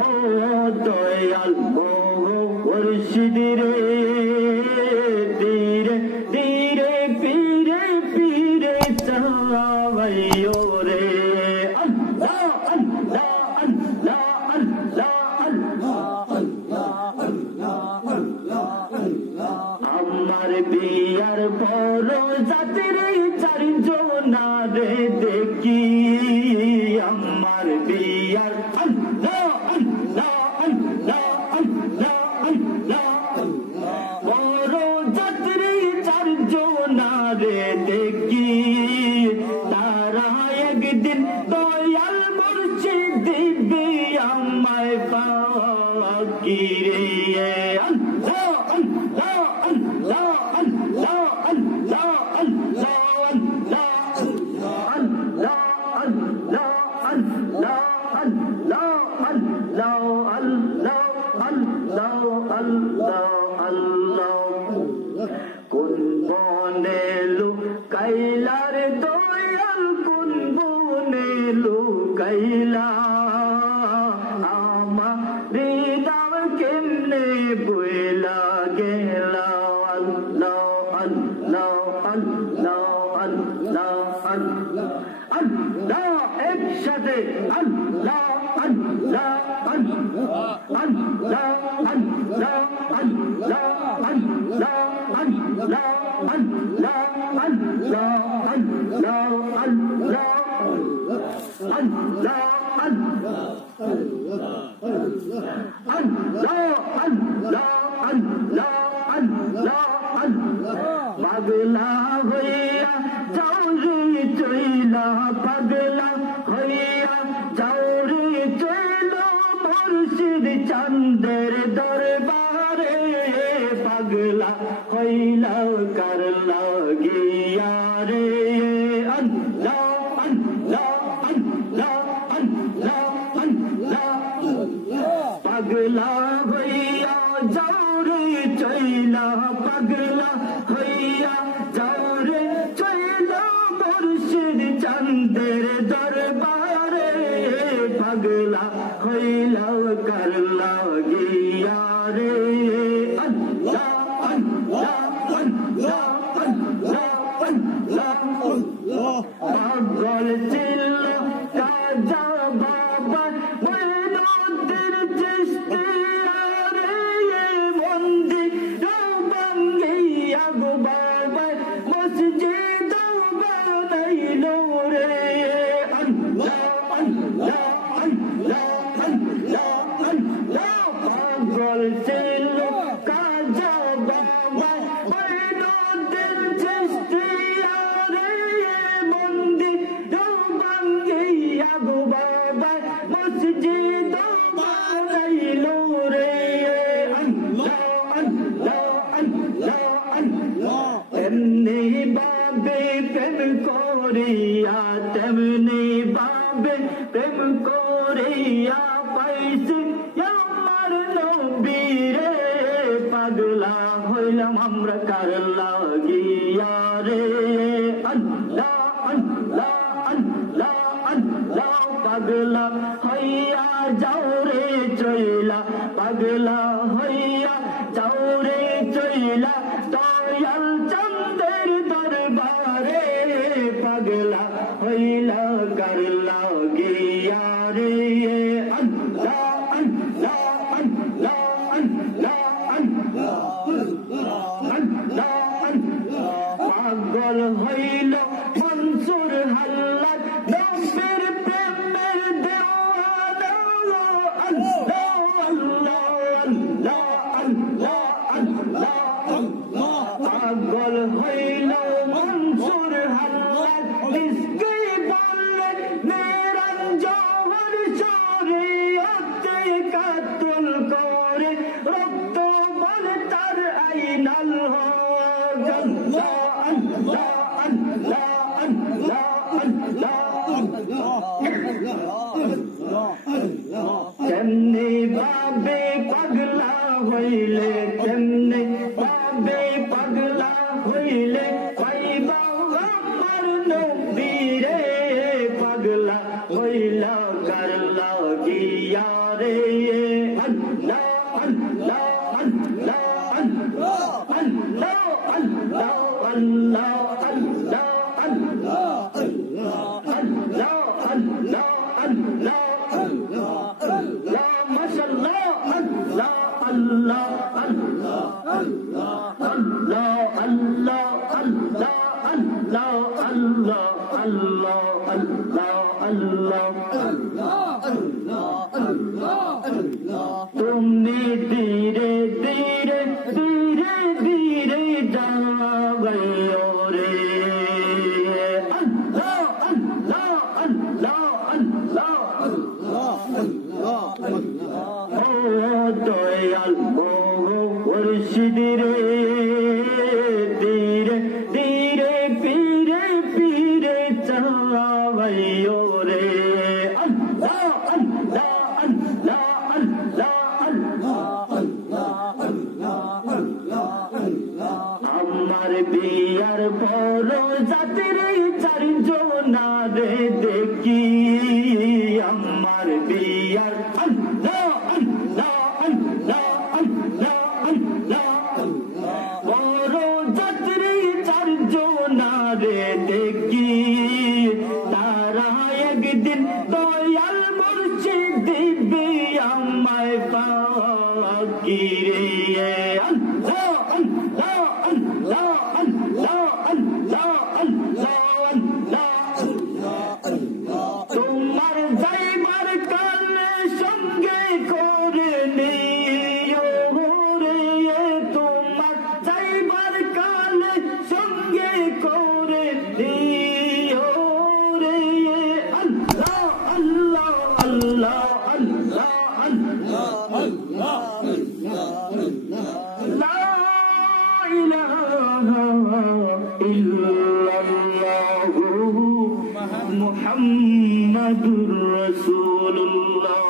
ও দয়াল ও মুর্শিদ রে ধীরে ধীরে পীরে পীরে চাওয়াইও রে আল্লাহ আল্লাহ আল্লাহ আল্লাহ আল্লাহ আমার বিয়ার বড় জাতির চারজনারে দেখি আমার বিয়ার আল্লাহ আল্লাহ আল্লাহ আল্লাহ আল্লাহ বড় জাতির চারজনারে দেখি তারা একদিন দয়াল মুর্শিদ দিবে আমায় পাকি রে আল্লাহ আল্লাহ আল্লাহ আল্লাহ আল্লাহ কোন বনে লুকাইলার দয়াল কোন বনে লুকাইলা আমার দাম কেমনে বইলা গেলা আল্লাহ আল্লাহ আল্লাহ আল্লাহ আল্লাহ আল্লাহ একসাথে আল্লাহ আল্লাহ আল্লাহ আল্লাহ আল্লাহ আল্লাহ আল্লাহ আল্লাহ আল্লাহ আল্লাহ আল্লাহ আল্লাহ আল্লাহ পাগলা হইয়া যাওরে চইলা পাগলা হইয়া যাওরে চইলা মুর্শিদ চাঁদের দরবারে পাগলা হইলা কার লাগিয়া রে আল্লাহ আল্লাহ আল্লাহ আল্লাহ আল্লাহ পাগলা হইয়া যাওরে চইলা পাগলা হইয়া যাওরে চইলা মুর্শিদ চাঁদের দরবারে পাগলা হইলা কার লাগিয়া রে আল্লাহ আল্লাহ আল্লাহ আল্লাহ আল্লাহ পাগল ছিল কাজা বাবা মঈনুদ্দিন চিশতি রে মন্দির ভাঙ্গিয়া গো বাবা মসজিদ বানাইলো রে আল্লাহ আল্লাহ আল্লাহ আল্লাহ আল্লাহ পাগল ছিল কাজা বাবা মঈনুদ্দিন চিশতি রে মন্দির ভাঙ্গিয়া গো বাবা মসজিদ বানাইলো রে আল্লাহ আল্লাহ আল্লাহ আল্লাহ তেমনি বাবে প্রেম করিয়া তেমনি বাবে প্রেম করিয়া পাইছি আমার নবী রে পাগলা হইলাম আমরা কার লাগিয়া রে আল্লাহ আল্লাহ আল্লাহ আল্লাহ পাগলা হইয়া যাও রে চইলা পাগলা হইয়া যাও রে চইলা দয়াল চাঁদের দরবারে পাগলা হইলা কার লাগিয়া রে আল্লাহ আল্লাহ আল্লাহ আল্লাহ আল্লাহ পাগল হইল মনসুর হাল্লাদ নবীর প্রেমের দেওয়ানা আল্লাহ আল্লাহ আল্লাহ আল্লাহ আল্লাহ আল্লাহ পাগল হইল মনসুর হাল্লাদ ইসকে বললেন নিরঞ্জন শরীয়তে কাত রে আল্লাহ আল্লাহ আল্লাহ আল্লাহ আল্লাহ আল্লাহ আল্লাহ तुमने धीरे धीरे धीरे धीरे जाओ रे अल्लाह अल्लाह अल्लाह अल्लाह ओ दयाल ओ मुर्शिद रे धीरे धीरे पीरे पीरे जाओ रे अल्लाह अल्लाह আমার বিয়ার বড় জাতির চারজনা রে দেখি আমার বিয়ার আল্লাহ আল্লাহ আল্লাহ আল্লাহ আল্লাহ বড় জাতির চারজনা রে দেখি তারা একদিন দয়াল মুর্শিদ দিবে আমায় পাকি রে আল্লাহ আল্লাহ আল্লাহ আল্লাহ আল্লাহ আল্লাহ তোমার যাইবার কালে সঙ্গে করে নিও রে তোমার যাইবার কালে সঙ্গে করে নিও রে আল্লাহ আল্লাহ আল্লাহ আল্লাহ আল্লাহ লা ইলাহা ইল্লাল্লাহু মুহাম্মাদুর রাসূলুল্লাহ।